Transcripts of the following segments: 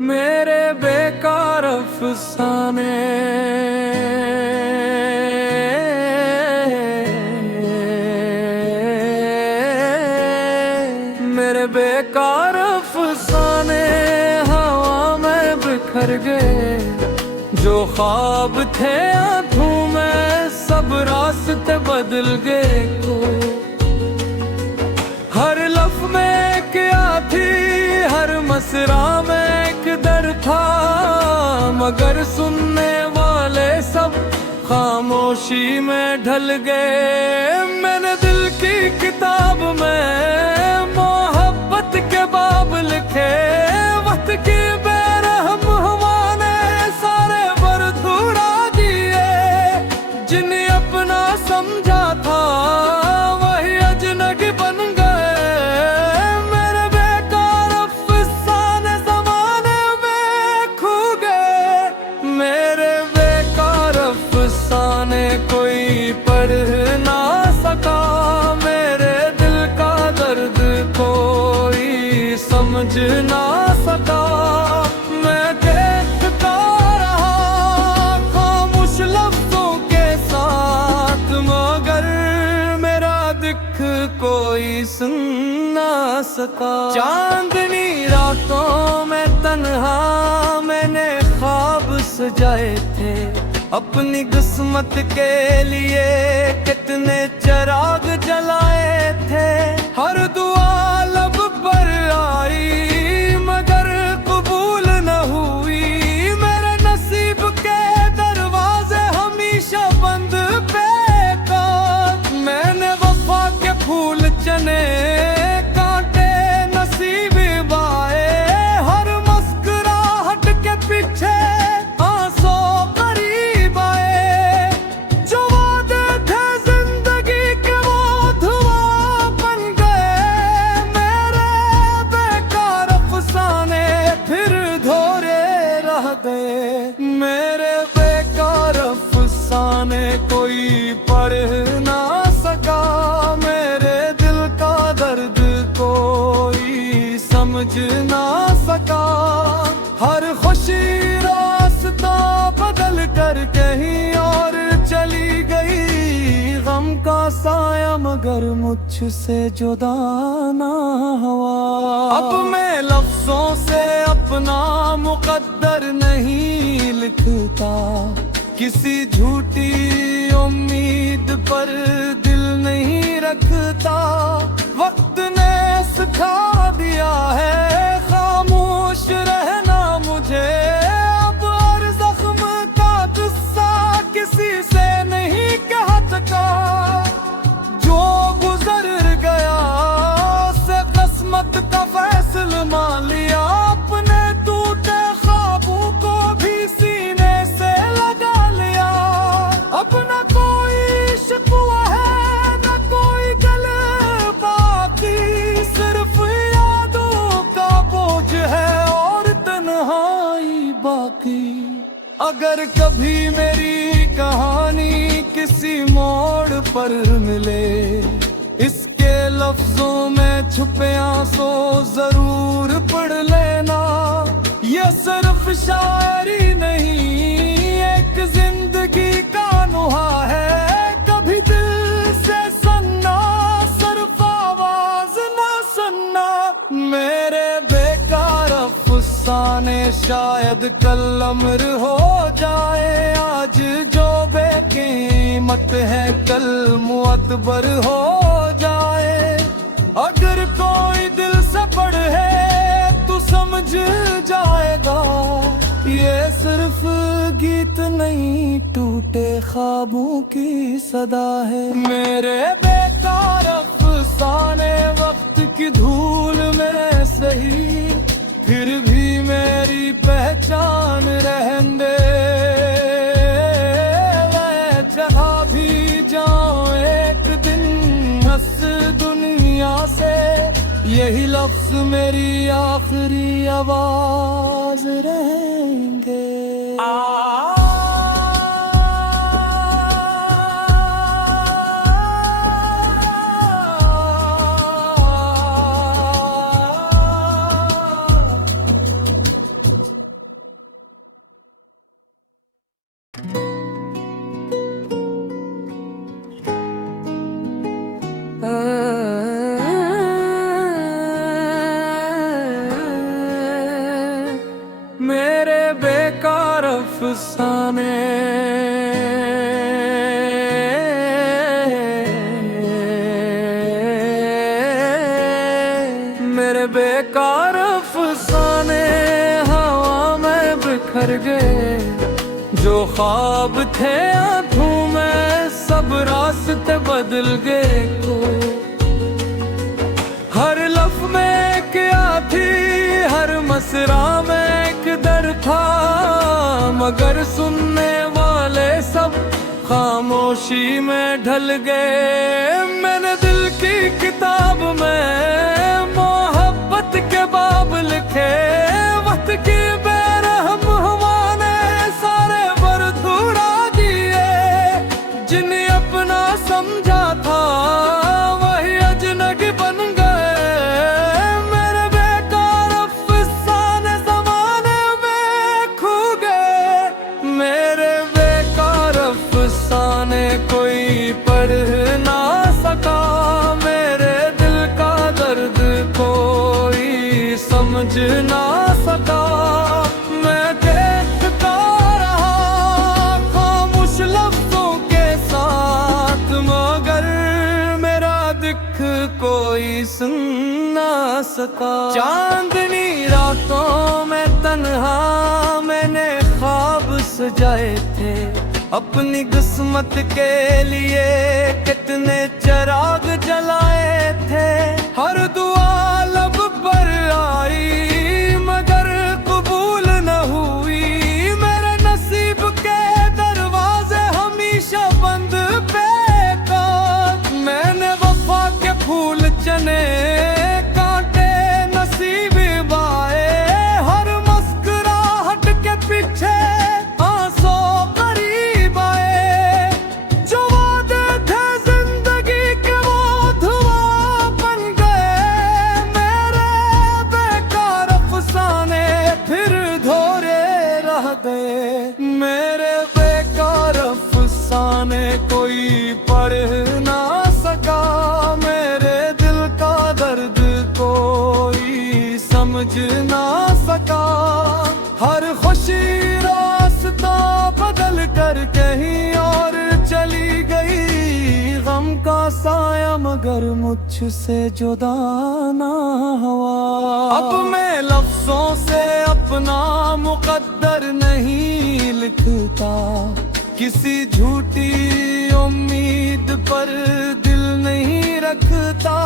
मेरे बेकार अफसाने मेरे बेकार अफसाने हवा में बिखर गए। जो ख्वाब थे आंखों में सब रास्ते बदल गए। हर लफ्ज़ में क्या थी, हर मसरा में एक दर्द था, मगर सुनने वाले सब खामोशी में ढल गए। मैंने दिल की किताब में मोहब्बत के बाब लिखे। वक्त की बेरहम हवा ने सारे बर्द उड़ा दिए। जिन्हें अपना समझा था वही अजनबी बन गए। मेरे बेकार अफसाने ज़माने में खो गए। मेरे बेकार अफसाने कोई पढ़ ना सका। मेरे दिल का दर्द कोई समझ ना सका। मैं देखता रहा खामोश लफ्ज़ों के साथ, मगर मेरा दिख कोई सुन ना सका। चांदनी रातों में तन्हा मैंने ख्वाब सजाए थे। अपनी किस्मत के लिए कितने चिराग जलाए थे। हर दुआ लब पर आई मगर कबूल न हुई। मेरे नसीब के दरवाजे हमेशा बंद पे था। मैंने वफा के फूल चने कांटे नसीब बाए। हर मुस्कुराहट के पीछे आंसू करीब आए। जो वादे थे जिंदगी के वो धुआं बन गए। मेरे बेकार अफसाने फिर धोरे रह गए। मेरे बेकार अफसाने कोई पढ़ ना सका। मेरे दिल का दर्द कोई समझ ना सका। हर खुशी रास्ता बदल कर कहीं और चली गई। गम का साया मगर मुझसे जुदा ना हुआ। अब मैं लफ्जों से अपना मुकद्दर नहीं लिखता। किसी झूठी उम्मीद पर दिल नहीं रखता। वक्त ने सिखा दिया है खामोश रहना मुझे। अब हर जख्म का किस्सा किसी से नहीं कह सका। जो गुजर गया उसे किस्मत का फैसला मान लिया। अपने टूटे ख्वाबों को भी सीने से लगा लिया। अब न कोई शिकवा है न कोई गले बाकी। सिर्फ यादों का बोझ है और तन्हाई बाकी। अगर कभी मेरी कहानी किसी मोड़ पर मिले, इसके लफ्जों में छुपे आंसू जरूर पढ़ लेना। ये सिर्फ शायरी नहीं एक जिंदगी का नुहा है। कभी दिल से सुनना सिर्फ आवाज ना सुनना। मेरे बेकार अफसाने शायद कल अमर हो जाए। आज जो बेकीमत है कल मुअतबर हो जाए। अगर कोई दिल से पढ़े तो समझ जाएगा। ये सिर्फ गीत नहीं टूटे ख्वाबों की सदा है। मेरे बेकार अफसाने वक्त की धूल में सही, फिर भी मेरी पहचान रहने दे। मैं जहाँ भी जाऊँ एक दिन हंस दुनिया से। यही लफ्ज मेरी आखिरी आवाज रहेंगे। मेरे बेकार अफसाने मेरे बेकार अफसाने हवा में बिखर गए। जो ख्वाब थे आंखों में सब रास्ते बदल गए। हर लफ्ज़ में क्या थी, हर मसरा में एक दर्द था, मगर सुनने वाले सब खामोशी में ढल गए। मैंने दिल की किताब में मोहब्बत के बाब लिखे। वक्त की बेरहम हवा ने सारे बर्द उड़ा दिए। जिन्हें अपना समझा था वही अजनबी बन गए। मेरे बेकार अफसाने ज़माने में खो गए। मेरे बेकार अफसाने कोई पढ़ ना सका। मेरे दिल का दर्द कोई समझ ना सका। मैं देखता रहा खामोश लफ्ज़ों के साथ, मगर मेरा दिख कोई सुन ना सका। चांदनी रातों में तन्हा मैंने ख्वाब सजाए थे। अपनी किस्मत के लिए कितने चिराग जलाए थे। हर दुआ लब पर आई मगर कबूल न हुई। मेरे नसीब के दरवाजे हमेशा बंद पे का। मैंने वफा के फूल चने कांटे नसीब बाए। हर मुस्कुराहट के पीछे आंसू करीब आए। जो वादे थे जिंदगी के वो धुआं बन गए। मेरे बेकार अफसाने फिर धोरे रह गए। मेरे बेकार अफसाने कोई पढ़ ना सका। मेरे दिल का दर्द कोई समझ ना सका। हर खुशी रास्ता बदल कर कहीं और चली गई। गम का साया मगर मुझसे जुदा ना हुआ। अब मैं लफ्जों से अपना मुकद्दर नहीं लिखता। किसी झूठी उम्मीद पर दिल नहीं रखता।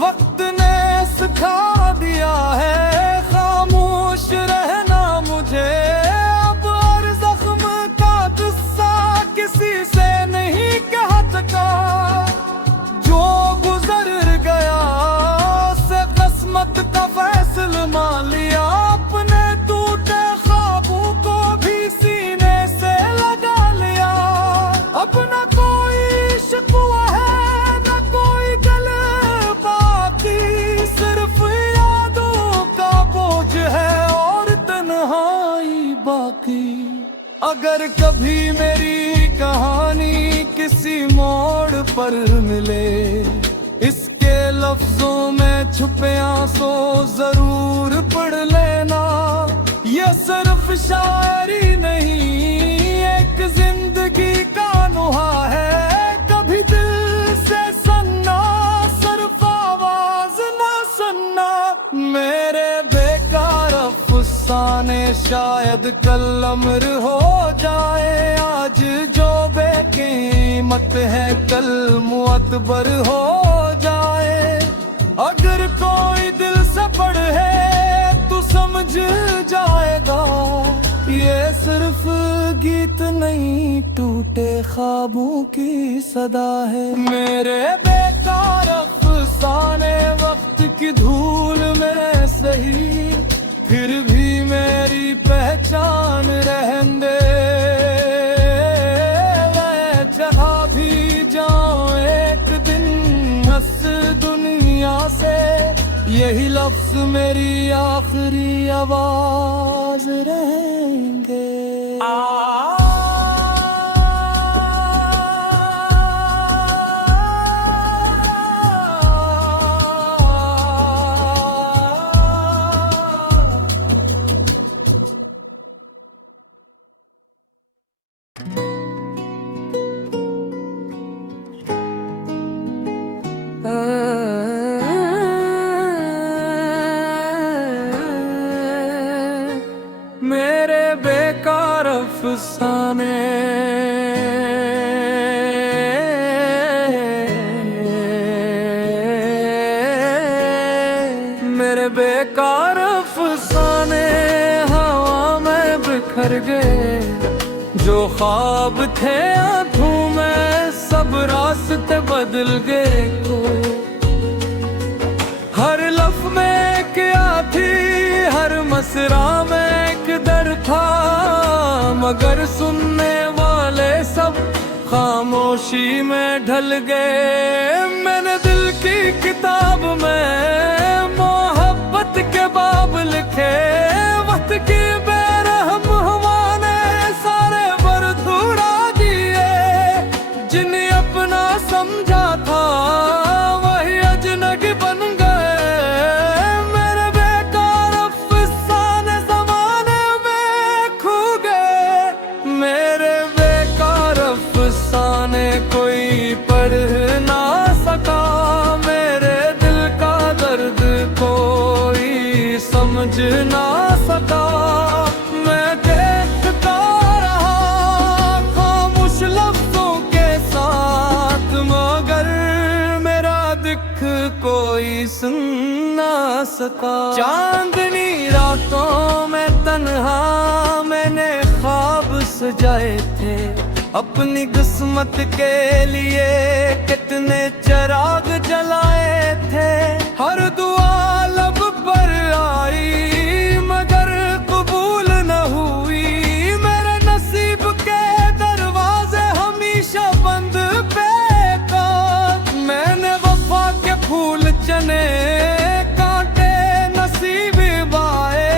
वक्त ने सिखा दिया है खामोश रहना मुझे। अब हर जख्म का किस्सा किसी से नहीं कह सका। जो गुजर गया से किस्मत का फैसला मान लिया। अपने टूटे ख्वाबों को भी सीने से लगा लिया। अपना कोई शिकवा है न कोई गले बाकी। सिर्फ यादों का बोझ है और तन्हाई बाकी। अगर कभी मेरी कहानी किसी मोड़ पर मिले, इसके लफ्जों में छुपे आंसू जरूर पढ़ लेना। ये सिर्फ शायरी नहीं एक जिंदगी का नुहा है। कभी दिल से सुनना सिर्फ आवाज ना सुनना। मेरे बेकार अफसाने शायद कल अमर हो जाए। आज जो बेकीमत है कल मुअतबर हो जाए। अगर कोई दिल से पढ़े तो समझ जाएगा। ये सिर्फ गीत नहीं टूटे ख्वाबों की सदा है। मेरे बेकार अफसाने वक्त की धूल में सही, फिर भी मेरी पहचान रहने दे। मैं जहाँ भी जाऊँ एक दिन हंस दुनिया से। यही लफ्ज मेरी आखिरी आवाज रहेंगे। अफसाने। मेरे बेकार अफसाने हवा में बिखर गए, जो ख्वाब थे आंखों में सब रास्ते बदल गए। हर लफ्ज़ में क्या थी, हर मसरा में एक दर्द था, मगर सुनने वाले सब खामोशी में ढल गए। मैंने दिल की किताब में मोहब्बत के बाब लिखे, वक्त की बेरहम हवा ने सारे बर्द उड़ा दिए। जिन्हें अपना समझा था वही अजनबी बन गए। मेरे बेकार अफसाने ज़माने में खो गए। मेरे बेकार अफसाने कोई पढ़ ना सका, मेरे दिल का दर्द कोई समझ ना सका। मैं देखता रहा खामोश लफ्ज़ों के साथ, मगर मेरा दिख कोई सुन ना सका। चांदनी रातों में तन्हा मैंने ख्वाब सजाए थे, अपनी किस्मत के लिए कितने चिराग जलाए थे। हर दुआ लब पर आई मगर कबूल न हुई, मेरे नसीब के दरवाजे हमेशा बंद पे था। मैंने वफा के फूल चने कांटे नसीब बाए,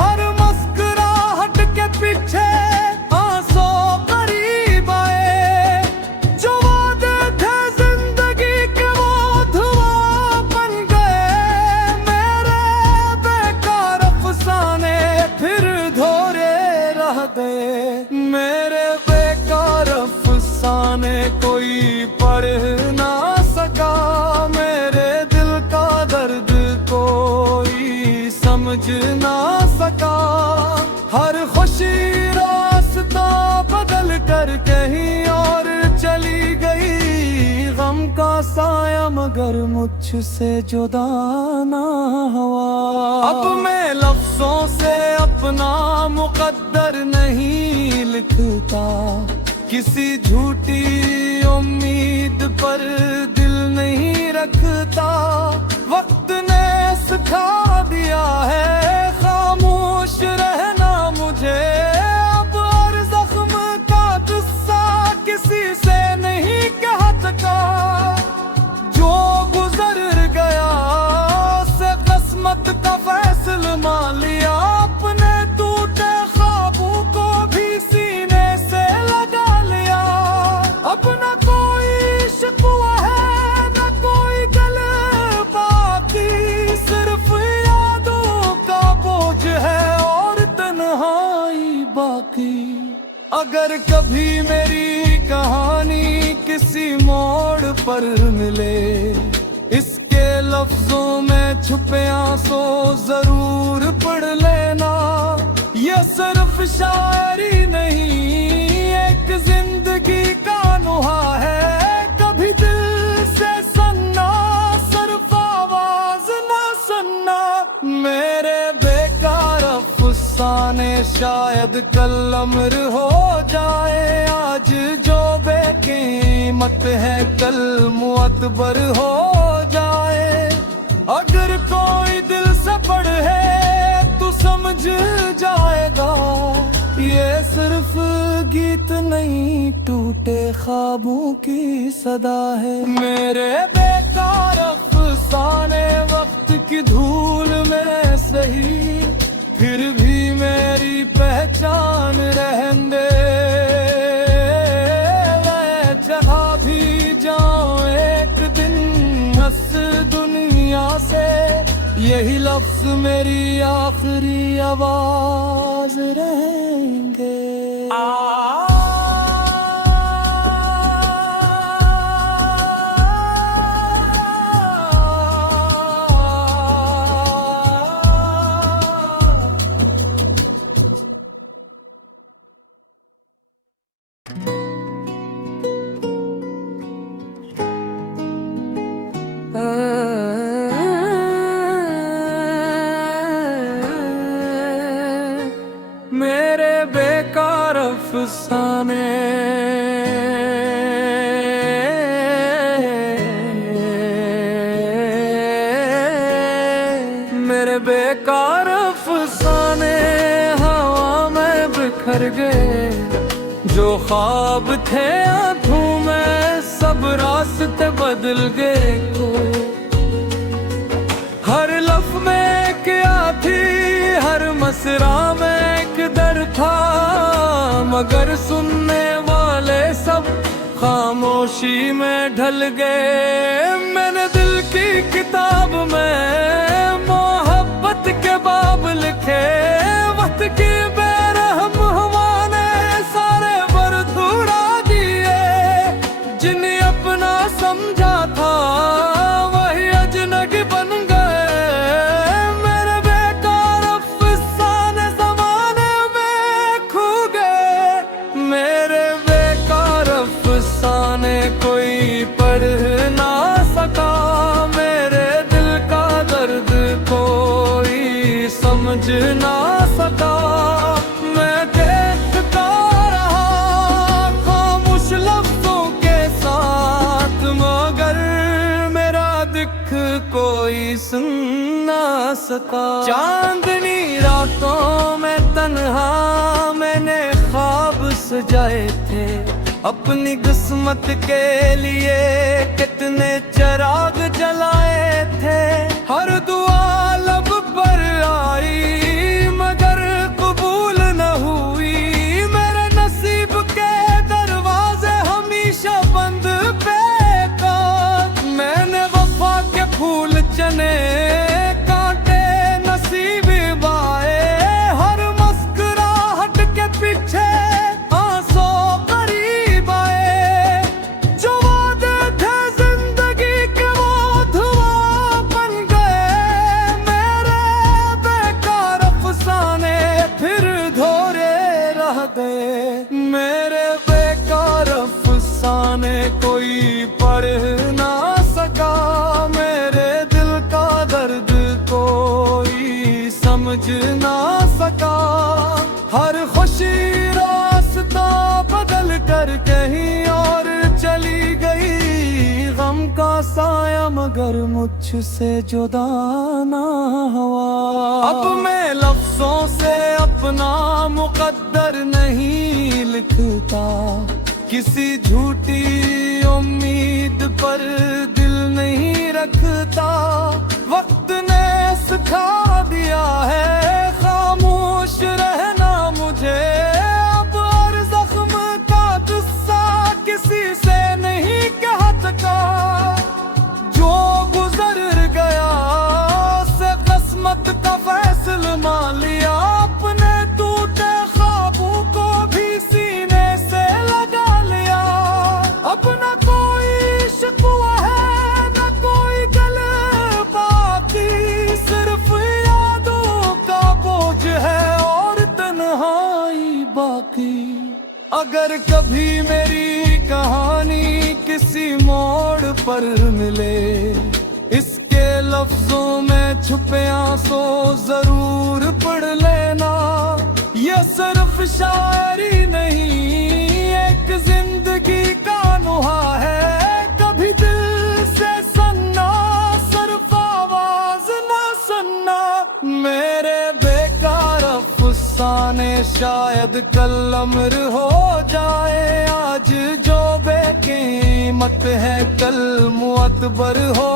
हर मुस्कुराहट के पीछे आंसू करीब आए। जो वादे थे जिंदगी के वो धुआं बन गए। मेरे बेकार अफसाने फिर धोरे रह गए। मेरे बेकार अफसाने कोई पढ़ ना सका, मेरे दिल का दर्द कोई समझ ना सका। हर खुशी रास्ता बदल कर कहीं और चली गई, गम का साया मगर मुझसे जुदा ना हुआ। अब मैं लफ्जों से अपना मुकद्दर नहीं लिखता, किसी झूठी उम्मीद पर दिल नहीं रखता। वक्त ने सिखा दिया है खामोश रहना मुझे, अब हर जख्म का किस्सा किसी से नहीं कह सका। जो गुजर गया उसे किस्मत का फैसला मान लिया, अपने टूटे ख्वाबों को भी सीने से लगा लिया। अब न कोई शिकवा है न कोई गले बाकी, सिर्फ यादों का बोझ है और तन्हाई बाकी। अगर कभी मेरी कहानी किसी मोड़ पर मिले, इसके लफ्जों में छुपे आंसू जरूर पढ़ लेना। ये सिर्फ शायरी नहीं एक जिंदगी का नुहा है, कभी दिल से सुनना सिर्फ आवाज ना सुनना। मेरे बेकार अफसाने शायद कल अमर हो जाए, आज जो बेकीमत है कल मुअतबर हो जाए। अगर कोई दिल से पढ़े तो समझ जाएगा, ये सिर्फ गीत नहीं टूटे ख्वाबों की सदा है। मेरे बेकार अफसाने वक्त की धूल में सही, फिर भी मेरी पहचान रहने। मैं जहाँ भी जाऊँ एक दिन हंस दुनिया से, यही लफ्ज मेरी आखिरी आवाज रहेंगे। मेरे बेकार अफसाने मेरे बेकार अफसाने हवा में बिखर गए, जो ख्वाब थे आंखों में सब रास्ते बदल गए। हर लफ्ज़ में क्या थी, हर मसरा में एक दर्द था, मगर सुनने वाले सब खामोशी में ढल गए। मैंने दिल की किताब में मोहब्बत के बाब लिखे, वक्त की बेरहम हवा ने सारे बर्द उड़ा दिए। जिन्हें अपना समझा था वही अजनबी बन गए। मेरे बेकार अफसाने ज़माने में खो गए। मेरे बेकार अफसाने कोई पढ़ ना सका, मेरे दिल का दर्द कोई समझ ना सका। मैं देखता रहा खामोश लफ्ज़ों के साथ, मगर मेरा दिख कोई सुन ना सका। चांदनी रातों में तन्हा मैंने ख्वाब सजाए थे, अपनी किस्मत के लिए कितने चिराग जलाए थे। हर दुआ लब पर आई मगर कबूल न हुई, मेरे नसीब के दरवाजे हमेशा बंद पे था। मैंने वफा के फूल चने कांटे नसीब बाए, हर मुस्कुराहट के पीछे आंसू करीब आए। जो वादे थे जिंदगी के वो धुआं बन गए। मेरे बेकार अफसाने फिर धोरे रह गए। मेरे बेकार अफसाने कोई पढ़ ना सका, मेरे दिल का दर्द कोई समझ ना सका। हर खुशी रास्ता बदल कर कहीं और चली गई, गम का साया मगर मुझसे जुदा ना हुआ। अब मैं लफ्जों से अपना मुकद्दर नहीं लिखता, किसी झूठी उम्मीद पर दिल नहीं रखता। वक्त ने सिखा दिया है खामोश रहना मुझे, अब हर जख्म का गुस्सा किसी से नहीं कह सका। जो गुजर गया से किस्मत का फैसला मान लिया, अपने टूटे ख्वाबों को भी सीने से लगा लिया। अपना कोई शिकवा है न कोई गले बाकी, सिर्फ यादों का बोझ है और तन्हाई बाकी। अगर कभी मेरी कहानी किसी मोड़ पर मिले, इसके लफ्जों में छुपे आंसू जरूर पढ़ लेना। ये सिर्फ शायरी नहीं एक जिंदगी का नुहा है, कभी दिल से सुनना सिर्फ आवाज ना सुनना। मेरे बेकार अफसाने शायद कल अमर हो जाए, आज जो बेकीमत है कल मुअतबर हो